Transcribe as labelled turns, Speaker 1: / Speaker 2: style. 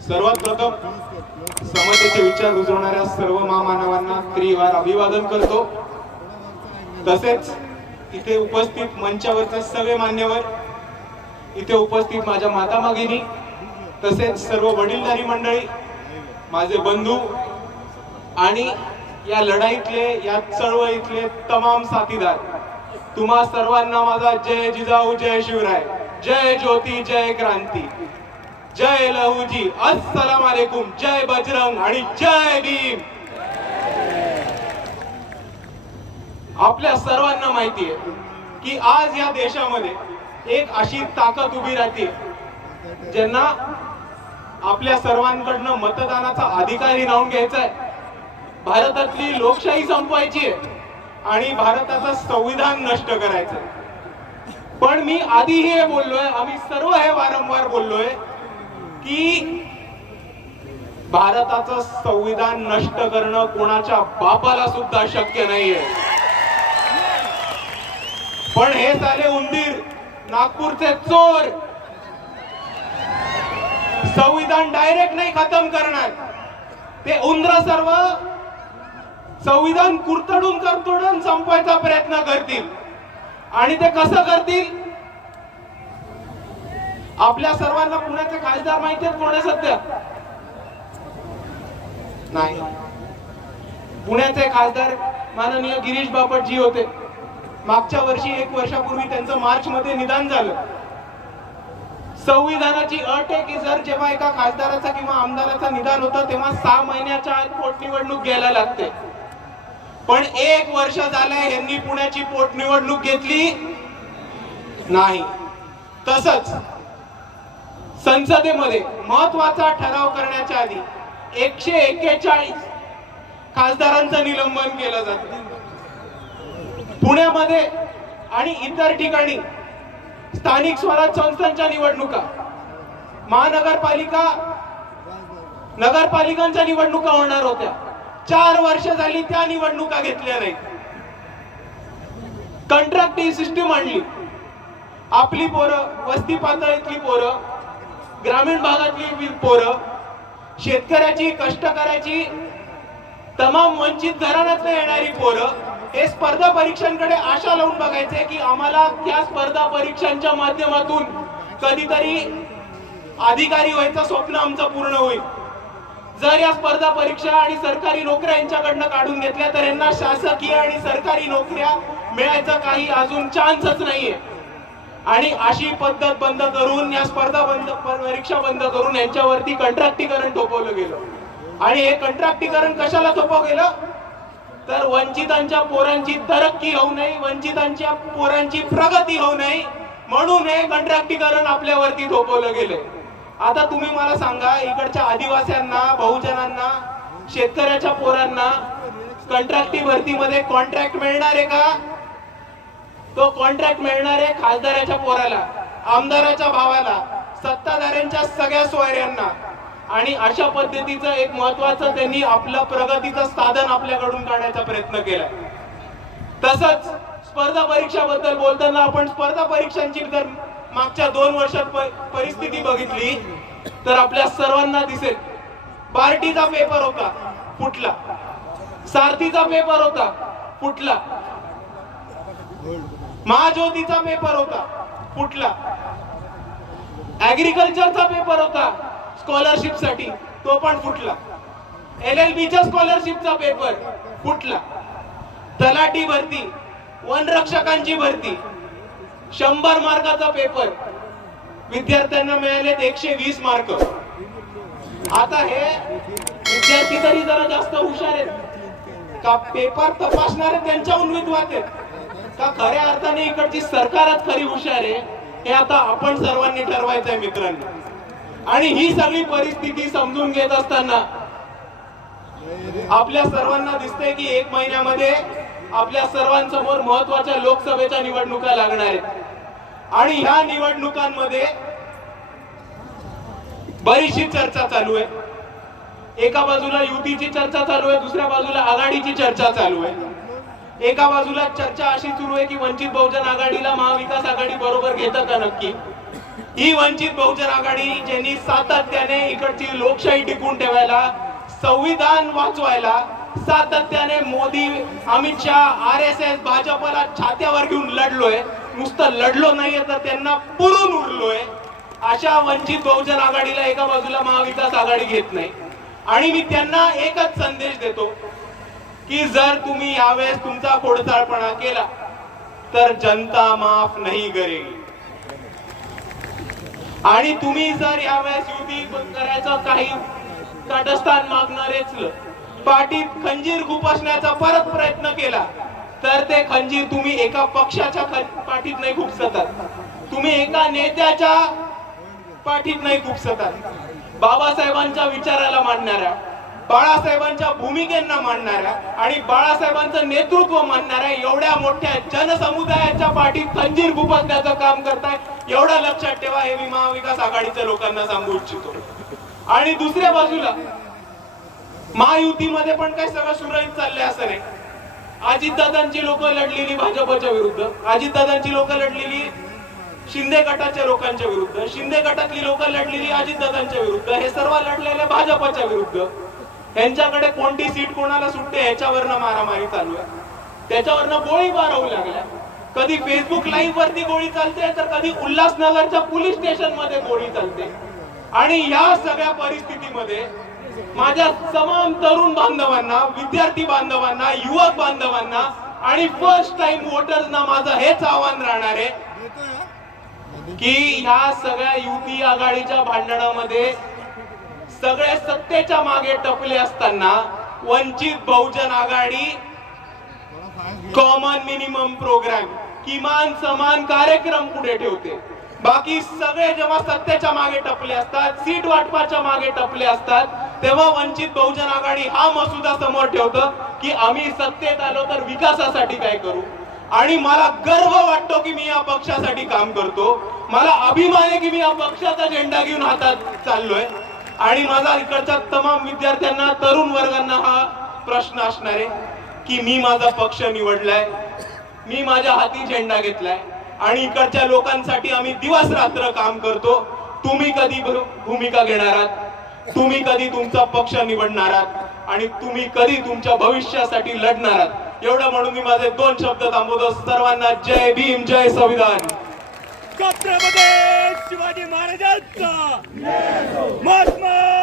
Speaker 1: सर्वात प्रथम समतेचे विचार रुजवणाऱ्या सर्व महामानवांना त्रिवार अभिवादन करतो तसेच इथे उपस्थित मंचावरचे सगळे मान्यवर इथे उपस्थित माझ्या माता मागिनी तसेच सर्व वडीलधारी मंडळी माझे बंधू आणि या लढाईतले या चळवळीतले तमाम साथीदार तुम्हा सर्वांना माझा जय जिजाऊ जय शिवराय जय ज्योती जय क्रांती जय लहूजी अस्सलाम वालेकुम जय बजरंग आणि जय भीम आपल्या सर्वांना माहिती आहे की आज या देशामध्ये एक अशी ताकद उभी राहते ज्यांना आपल्या सर्वांकडनं मतदानाचा अधिकार हिरावून घ्यायचा आहे भारतातली लोकशाही संपवायची आहे आणि भारताचं संविधान नष्ट करायचं पण मी आधी हे बोललोय आम्ही सर्व हे वारंवार बोललोय की भारताचं संविधान नष्ट करणं कोणाच्या बापाला सुद्धा शक्य नाहीये पण हे झाले उंदीर नागपूरचे चोर संविधान डायरेक्ट नाही खतम करणार ते उंदर सर्व संविधान कुरतडून करतोडून संपवायचा प्रयत्न करतील आणि ते कसं करतील आपल्या सर्वांना पुण्याचे खासदार माहिती आहेत कोण सध्या नाही पुण्याचे खासदार माननीय गिरीश बापट जी होते मागच्या वर्षी एक वर्षापूर्वी त्यांचं मार्च मध्ये निदान झालं संविधानाची अट आहे की जर जेव्हा एका खासदाराचा किंवा आमदाराचा निदान होत तेव्हा सहा महिन्याच्या आत पोटनिवडणूक घ्यायला लागते पण एक वर्ष झालंय यांनी पुण्याची पोटनिवडणूक घेतली नाही तसच संसदेमध्ये महत्वाचा ठराव करण्याच्या आधी एकशे एक्केचाळीस खासदारांचं निलंबन केलं जात पुण्यामध्ये आणि इतर ठिकाणी स्थानिक स्वराज्य संस्थांच्या निवडणुका महानगरपालिका नगरपालिकांच्या निवडणुका होणार होत्या चार वर्ष झाली त्या निवडणुका घेतल्या नाहीत कंट्रॅक्टिव्ह सिस्टम आणली आपली पोरं वस्ती पातळीतली पोरं ग्रामीण भागातली पोरं शेतकऱ्याची कष्ट करायची तमाम वंचित घराण्यातनं येणारी पोरं हे स्पर्धा परीक्षांकडे आशा लावून बघायचे की आम्हाला त्या स्पर्धा परीक्षांच्या माध्यमातून कधीतरी अधिकारी व्हायचं स्वप्न आमचं पूर्ण होईल जर या स्पर्धा परीक्षा आणि सरकारी नोकऱ्या यांच्याकडनं काढून घेतल्या तर यांना शासकीय आणि सरकारी नोकऱ्या मिळायचा काही अजून चान्सच नाहीये आणि अशी पद्धत बंद करून या स्पर्धा बंद परीक्षा बंद करून यांच्यावरती कंत्राटीकरण थोपवलं गेलं आणि हे कंत्राटीकरण कशाला थोपव गेलं तर वंचितांच्या पोरांची तरक्की होऊ नये वंचितांच्या पोरांची प्रगती होऊ नये म्हणून हे कंत्राटीकरण आपल्यावरती थोपवलं गेलंय आता तुम्ही मला सांगा इकडच्या आदिवासींना बहुजनांना शेतकऱ्याच्या पोरांना कंत्राटी भरतीमध्ये कॉन्ट्रॅक्ट मिळणार आहे का तो कॉन्ट्रॅक्ट मिळणार आहे खासदाराच्या पोराला आमदाराच्या भावाला सत्ताधाऱ्यांच्या सगळ्या सोयऱ्यांना आणि अशा पद्धतीचं एक महत्वाचं त्यांनी आपलं प्रगतीचं साधन आपल्याकडून काढण्याचा प्रयत्न केला तसंच स्पर्धा परीक्षा बद्दल बोलताना आपण स्पर्धा परीक्षांची जर मागच्या दोन वर्षात परिस्थिती बघितली तर आपल्या सर्वांना दिसेल बार्टीचा पेपर होता फुटला सारथीचा पेपर होता फुटला महाज्योतीचा पेपर होता फुटला ऍग्रिकल्चरचा पेपर होता स्कॉलरशिप साठी तो पण फुटला एल एल स्कॉलरशिपचा पेपर फुटला तलाठी भरती वनरक्षकांची भरती शंभर मार्काचा पेपर विद्यार्थ्यांना मिळालेत एकशे वीस मार्क आता हे विद्यार्थी तरी जरा जास्त हुशार आहेत का पेपर तपासणारे त्यांच्या उन्मित आहेत का खऱ्या अर्थाने इकडची सरकारच खरी हुशार आहे हे आता आपण सर्वांनी ठरवायचंय मित्रांनी आणि ही सगळी परिस्थिती समजून घेत असताना आपल्या सर्वांना दिसतंय की एक महिन्यामध्ये आपल्या सर्वांसमोर महत्वाच्या लोकसभेच्या निवडणुका लागणार आहेत आणि ह्या निवडणुकांमध्ये बरीचशी चर्चा चालू आहे एका बाजूला युतीची चर्चा चालू आहे दुसऱ्या बाजूला आघाडीची चर्चा चालू आहे एका बाजूला चर्चा अशी सुरू आहे की वंचित बहुजन आघाडीला महाविकास आघाडी बरोबर घेतात का नक्की ही वंचित बहुजन आघाडी ज्यांनी सातत्याने इकडची लोकशाही टिकून ठेवायला संविधान वाचवायला सातत्याने Modi Amit Shah R S S भाजपला छात्यावर घेऊन लढलोय नुसतं लढलो नाहीये तर त्यांना पुरून उरलोय अशा वंचित बहुजन आघाडीला एका बाजूला महाविकास आघाडी घेत नाही आणि मी त्यांना एकच संदेश देतो की जर तुम्ही यावेळेस तुमचा खोडसाळपणा केला तर जनता माफ नाही करेल आणि तुम्ही जर यावेळेस युती करायचं काही तटस्थान मागणारेच पाठीत खंजीर खुपसण्याचा परत प्रयत्न केला तर ते खंजीर तुम्ही एका पक्षाच्या पाठीत नाही खुपसतात तुम्ही एका नेत्याच्या पाठीत नाही खुपसतात बाबासाहेबांच्या विचाराला मांडणाऱ्या बाळासाहेबांच्या भूमिकेंना मांडणाऱ्या आणि बाळासाहेबांचं नेतृत्व मानणाऱ्या एवढ्या मोठ्या जनसमुदायाच्या पाठीत तंजीर गुपसण्याचं काम करताय एवढा लक्षात ठेवा हे मी महाविकास आघाडीच्या लोकांना सांगू इच्छितो आणि दुसऱ्या बाजूला महायुतीमध्ये पण काही सगळं सुरळीत चाललंय असं नाही अजितदादांची लोक लढलेली भाजपच्या विरुद्ध अजितदादांची लोक लढलेली शिंदे गटाच्या लोकांच्या विरुद्ध शिंदे गटातली लोक लढलेली अजितदादांच्या विरुद्ध हे सर्व लढलेले भाजपच्या विरुद्ध त्यांच्याकडे कोणती सीट कोणाला सुटते याच्यावरनं मारामारी चालू आहे त्याच्यावरनं गोळी बार होऊ लागल्या कधी फेसबुक लाईव्ह वरती गोळी चालते तर कधी उल्हासनगरच्या पोलीस स्टेशन मध्ये गोळी चालते आणि या सगळ्या परिस्थितीमध्ये माझ्या तमाम तरुण बांधवांना विद्यार्थी बांधवांना युवक बांधवांना आणि फर्स्ट टाइम वोटर्सना माझं हेच आव्हान राहणार आहे की ह्या सगळ्या युती आघाडीच्या भांडणामध्ये सगळे सत्तेच्या मागे टपले असताना Vanchit Bahujan Aghadi common minimum programme किमान समान कार्यक्रम पुढे ठेवते बाकी सगळे जेव्हा सत्तेच्या मागे टपले असतात सीट वाटपाच्या मागे टपले असतात तेव्हा वंचित बहुजन आघाडी हा मसुदा समोर ठेवत की आम्ही सत्तेत आलो तर विकासासाठी काय करू आणि मला गर्व वाटतो की मी या पक्षासाठी काम करतो मला अभिमान आहे की मी या पक्षाचा झेंडा घेऊन हातात चाललोय आणि माझा इकडच्या तमाम विद्यार्थ्यांना तरुण वर्गांना हा प्रश्न असणार आहे की मी माझा पक्ष निवडलाय मी माझ्या हाती झेंडा घेतलाय आणि इकडच्या लोकांसाठी आम्ही दिवस रात्र काम करतो तुम्ही कधी भूमिका घेणार आहात तुम्ही कधी तुमचा पक्ष निवडणार आहात आणि तुम्ही कधी तुमच्या भविष्यासाठी लढणार आहात एवढं म्हणून मी माझे दोन शब्द थांबवतो सर्वांना जय भीम जय संविधान छत्रपती शिवाजी महाराजांचा महात्मा